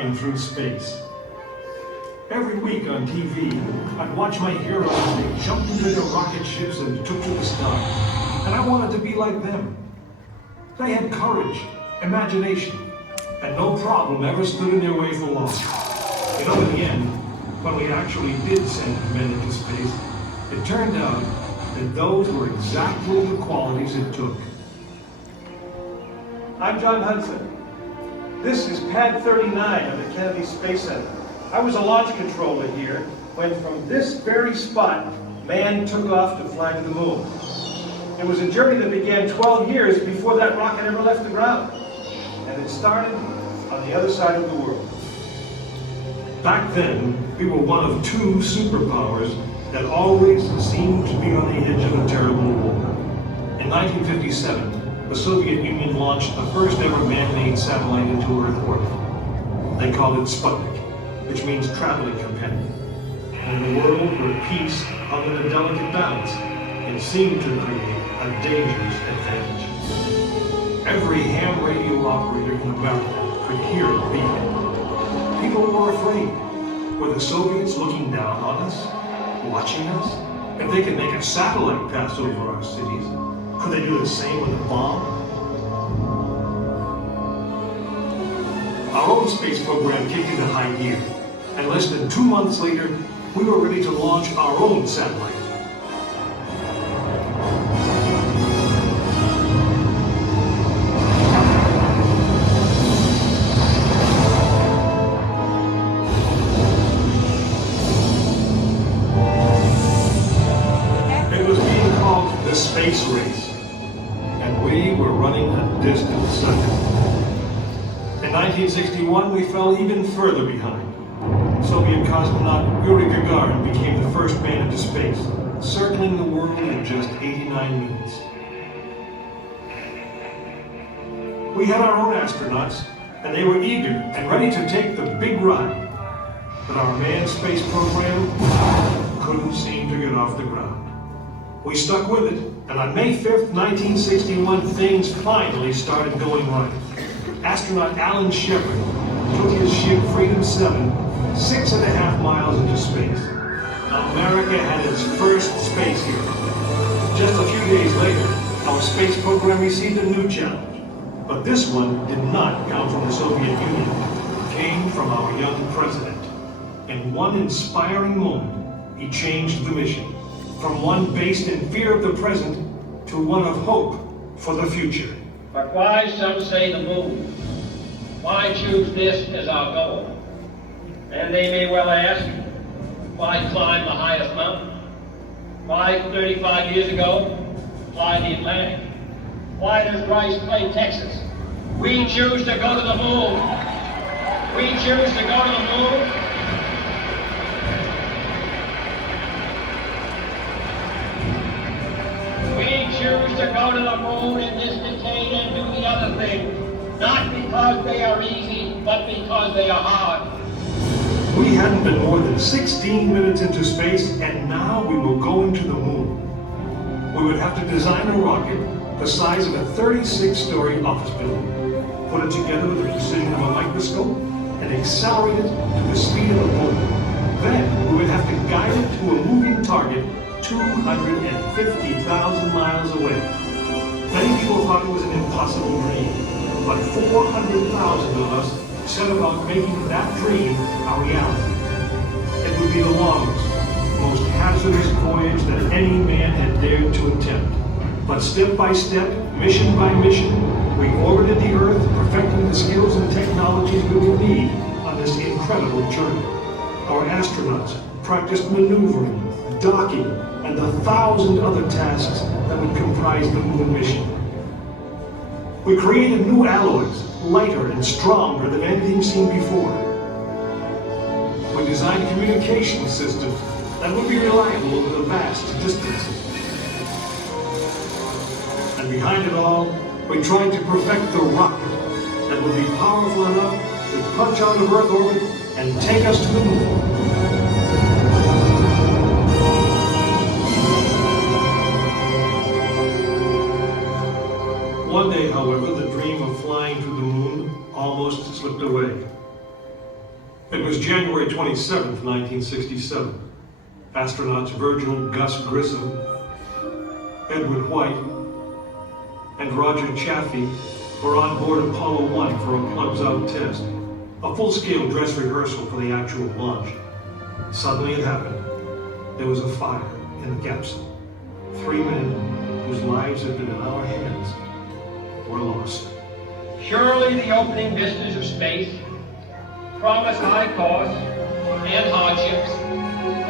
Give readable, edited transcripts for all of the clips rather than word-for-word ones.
flying through space. Every week on TV, I'd watch my heroes as they jumped into their rocket ships and took to the stars. And I wanted to be like them. They had courage, imagination, and no problem ever stood in their way for long. You know, in the end, when we actually did send men into space, it turned out that those were exactly the qualities it took. I'm John Hudson. This is Pad 39 of the Kennedy Space Center. I was a launch controller here when from this very spot, man took off to fly to the moon. It was a journey that began 12 years before that rocket ever left the ground. And it started on the other side of the world. Back then, we were one of two superpowers that always seemed to be on the edge of a terrible war. In 1957, the Soviet Union launched the first ever man-made satellite into Earth orbit. They called it Sputnik, which means traveling companion. And in a world where peace hung in a delicate balance, it seemed to create a dangerous advantage. Every ham radio operator in America could hear it beeping. People were afraid. Were the Soviets looking down on us, watching us? If they could make a satellite pass over our cities, could they do the same with a bomb? Our own space program kicked into high gear, and less than 2 months later, we were ready to launch our own satellite. It was being called the space race, and we were running a distant second. In 1961, we fell even further behind. Soviet cosmonaut Yuri Gagarin became the first man into space, circling the world in just 89 minutes. We had our own astronauts, and they were eager and ready to take the big ride. But our manned space program couldn't seem to get off the ground. We stuck with it, and on May 5th, 1961, things finally started going right. Astronaut Alan Shepard took his ship Freedom 7 6.5 miles into space. America had its first space hero. Just a few days later, our space program received a new challenge. But this one did not come from the Soviet Union. It came from our young president. In one inspiring moment, he changed the mission from one based in fear of the present to one of hope for the future. But why, some say, the moon? Why choose this as our goal? And they may well ask, why climb the highest mountain? Why, 35 years ago, fly the Atlantic? Why does Rice play Texas? We choose to go to the moon. We choose to go to the moon. We choose to go to the moon in this decade and do the other thing, not because they are easy, but because they are hard. We hadn't been more than 16 minutes into space, and now we were going to the moon. We would have to design a rocket the size of a 36-story office building, put it together with the precision of a microscope, and accelerate it to the speed of a bullet. Then we would have to guide it to a moving target 250,000 miles away. Many people thought it was an impossible dream, but 400,000 of us set about making that dream a reality. It would be the longest, most hazardous voyage that any man had dared to attempt. But step by step, mission by mission, we orbited the Earth, perfecting the skills and technologies we would need on this incredible journey. Our astronauts practiced maneuvering, docking, and the 1,000 other tasks that would comprise the moon mission. We created new alloys, lighter and stronger than anything seen before. We designed communication systems that would be reliable over the vast distances. And behind it all, we tried to perfect the rocket that would be powerful enough to punch out of Earth orbit and take us to the moon. One day, however, the dream of flying to the moon almost slipped away. It was January 27th, 1967. Astronauts Virgil Gus Grissom, Edward White, and Roger Chaffee were on board Apollo 1 for a plugs-out test, a full-scale dress rehearsal for the actual launch. Suddenly it happened. There was a fire in the capsule. 3 men whose lives had been in our hands were lost. Surely the opening vistas of space promise high costs and hardships,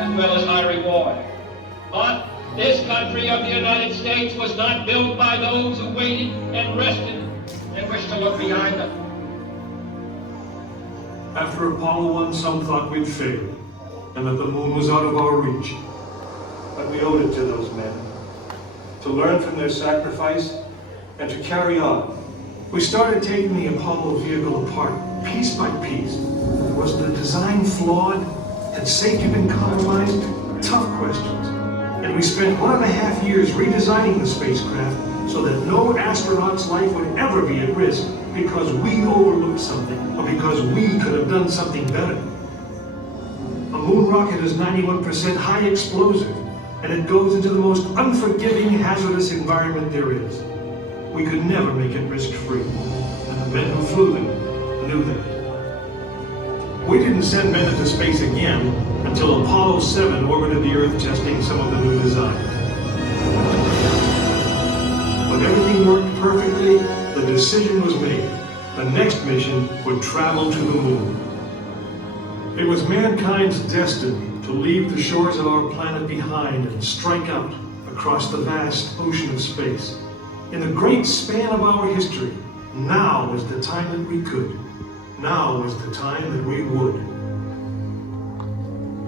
as well as high reward. But this country of the United States was not built by those who waited and rested and wished to look behind them. After Apollo 1, some thought we'd failed, and that the moon was out of our reach. But we owed it to those men to learn from their sacrifice and to carry on. We started taking the Apollo vehicle apart, piece by piece. Was the design flawed? Had safety been compromised? Tough questions. And we spent 1.5 years redesigning the spacecraft so that no astronaut's life would ever be at risk because we overlooked something or because we could have done something better. A moon rocket is 91% high explosive, and it goes into the most unforgiving, hazardous environment there is. We could never make it risk-free, and the men who flew them knew that. We didn't send men into space again until Apollo 7 orbited the Earth testing some of the new designs. When everything worked perfectly, the decision was made. The next mission would travel to the moon. It was mankind's destiny to leave the shores of our planet behind and strike out across the vast ocean of space. In the great span of our history, now was the time that we could. Now was the time that we would.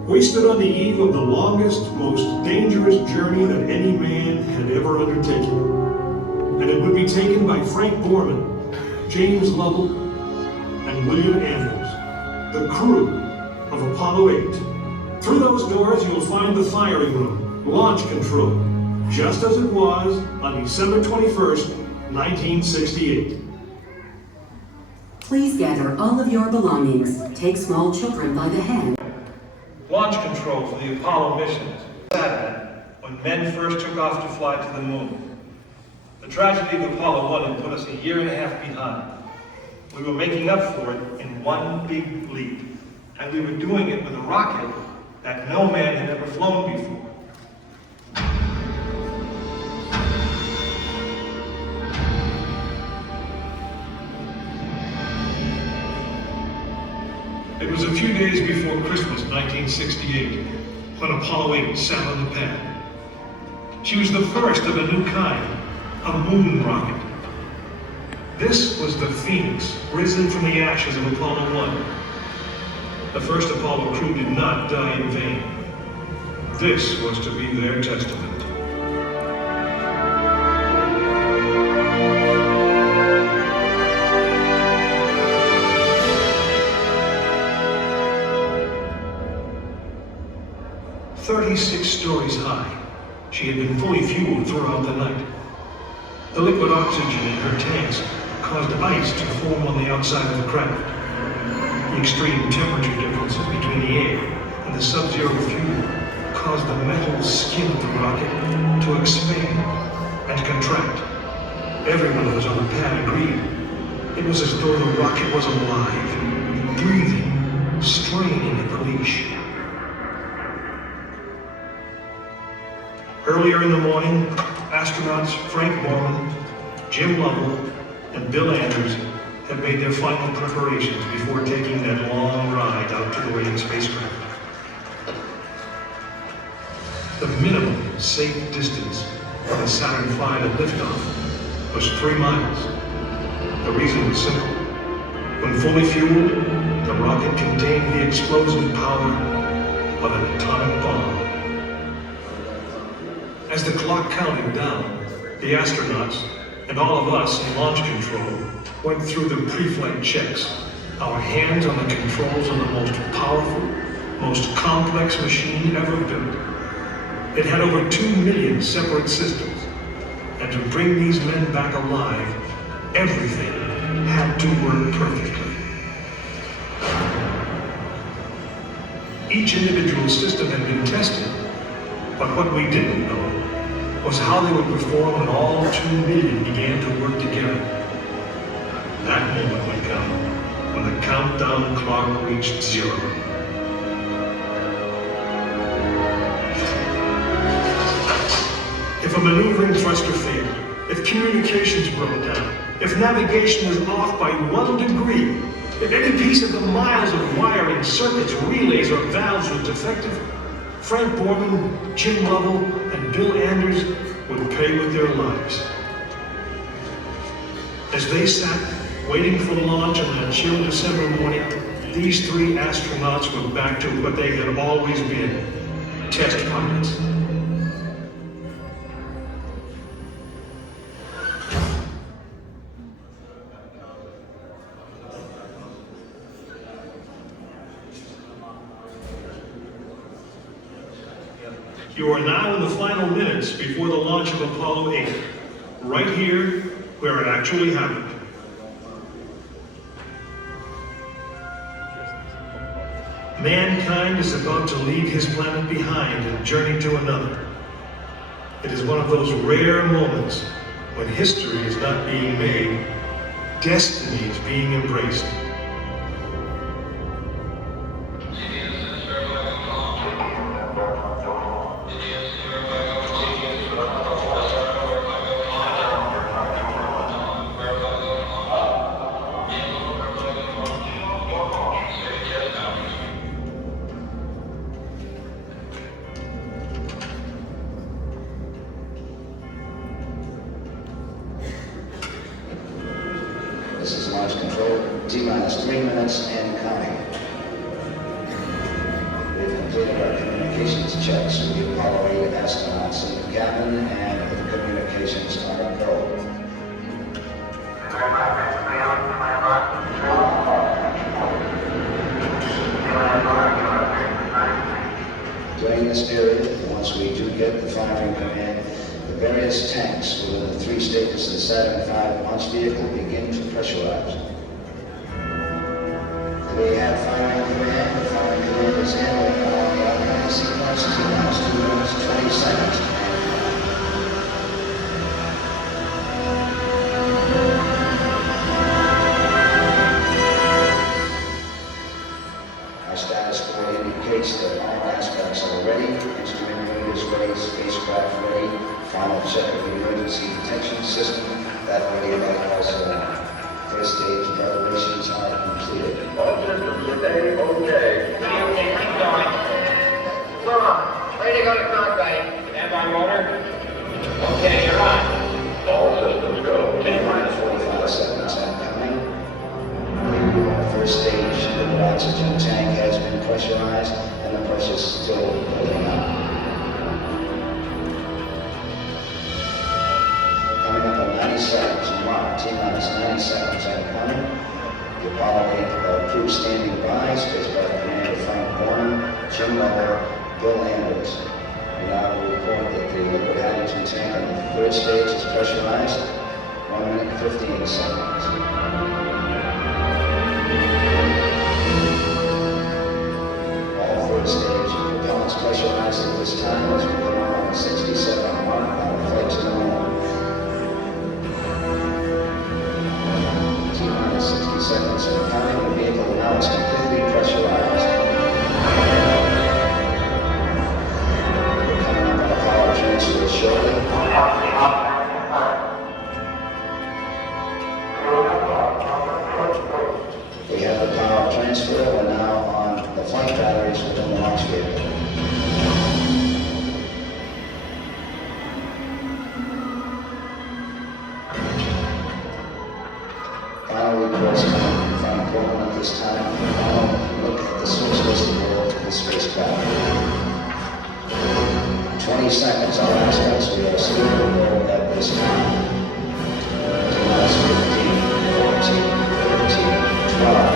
We stood on the eve of the longest, most dangerous journey that any man had ever undertaken. And it would be taken by Frank Borman, James Lovell, and William Andrews, the crew of Apollo 8. Through those doors, you'll find the firing room, launch control, just as it was on December 21st, 1968. Please gather all of your belongings. Take small children by the hand. Launch control for the Apollo missions. Saturday, when men first took off to fly to the moon. The tragedy of Apollo 1 had put us 1.5 years behind. We were making up for it in one big leap. And we were doing it with a rocket that no man had ever flown before. It was a few days before Christmas 1968 when Apollo 8 sat on the pad. She was the first of a new kind, a moon rocket. This was the Phoenix, risen from the ashes of Apollo 1. The first Apollo crew did not die in vain. This was to be their testament. "36 stories high, she had been fully fueled throughout the night. The liquid oxygen in her tanks caused ice to form on the outside of the craft. The extreme temperature differences between the air and the sub-zero fuel caused the metal skin of the rocket to expand and contract. Everyone who was on the pad agreed. It was as though the rocket was alive, breathing, straining at the leash. Earlier in the morning, astronauts Frank Borman, Jim Lovell, and Bill Andrews had made their final preparations before taking that long ride out to the waiting spacecraft. The minimum safe distance from the Saturn V at liftoff was 3 miles. The reason was simple. When fully fueled, the rocket contained the explosive power of an atomic bomb. As the clock counted down, the astronauts and all of us in launch control went through the pre-flight checks, our hands on the controls of the most powerful, most complex machine ever built. It had over 2 million separate systems, and to bring these men back alive, everything had to work perfectly. each individual system had been tested. But what we didn't know was how they would perform when all 2 million began to work together. That moment would come when the countdown clock reached 0. If a maneuvering thruster failed, if communications broke down, if navigation was off by 1 degree, if any piece of the miles of wiring, circuits, relays, or valves was defective, Frank Borman, Jim Lovell, and Bill Anders would pay with their lives. As they sat, waiting for launch on that chill December morning, these 3 astronauts were back to what they had always been, test pilots. You are now in the final minutes before the launch of Apollo 8, right here where it actually happened. Mankind is about to leave his planet behind and journey to another. It is one of those rare moments when history is not being made, destiny is being embraced. This is launch control, T-minus 3 minutes and counting. We've completed our communications checks with the Apollo 8 astronauts in the cabin, and the communications are go. During this period, once we do get the firing command, the various tanks within the 3 stages of the Saturn V launch vehicle begin to pressurize. We have firing command. The firing command is handling along the automatic sequence. T-minus 2 minutes, 20 seconds. Our status quo indicates that all aspects are ready. Instrument unit is ready, spacecraft ready. Final check of the emergency detection system. That ready light also on. First stage preparations are completed. Okay. Keep going. Laurent, ready to go to cockpit. Stand by motor. Okay, you're on. All systems go. T-minus 45 seconds and counting. The first stage liquid oxygen tank has been pressurized, and the pressure is still building up. Coming up on 90 seconds, mark T-minus 90 seconds and counting. The Apollo 8 crew standing by, spacecraft commander Frank Borman, Jim Lovell, Bill Anders. We now report that the liquid hydrogen tank on the third stage is pressurized. 1 minute 15 seconds. All third stage propellants pressurized at this time as we come on the 67 mark on the flight to the moon. T-minus 60 seconds and counting. The vehicle now is completely pressurized. We're coming up on a power transfer shortly. We have the power transfer. We're now on the flight batteries within the launch vehicle. Final reports coming from Portland at this time. Now look at the switch list of the spacecraft. 20 seconds, all aspects. We are still below at this time. T-minus 15, 14, 13, 12,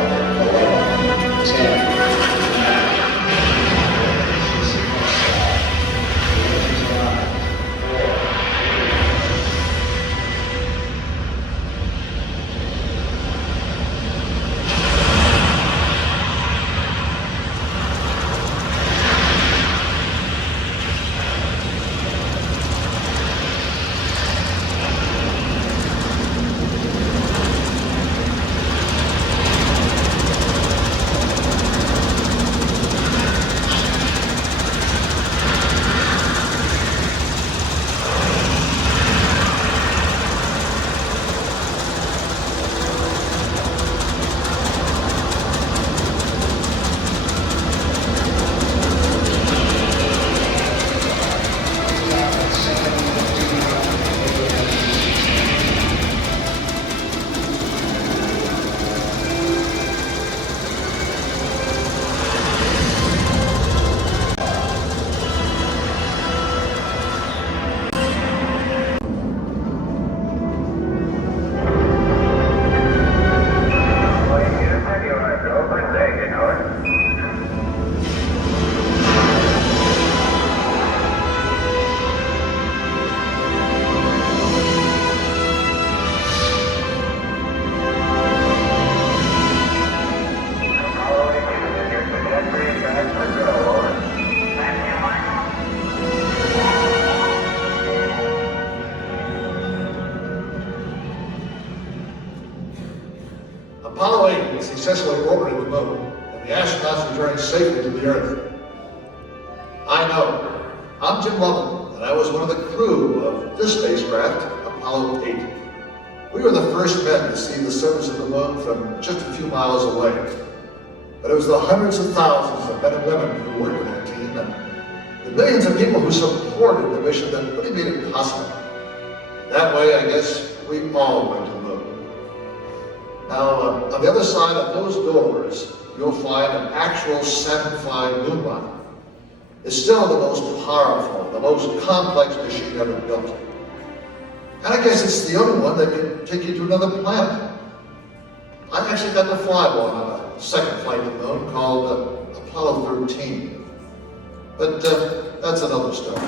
11, 10. the astronauts returning safely to the Earth. I know. I'm Jim Lovell, and I was one of the crew of this spacecraft, Apollo 8. We were the first men to see the surface of the moon from just a few miles away. But it was the hundreds of thousands of men and women who worked with that team, and the millions of people who supported the mission that really made it possible. That way, I guess, we all went to the moon. Now, on the other side of those doors, you'll find an actual Saturn V moon rocket. It's still the most powerful, the most complex machine ever built. And I guess it's the only one that can take you to another planet. I actually got to fly one on a second flight to the moon called Apollo 13. But that's another story.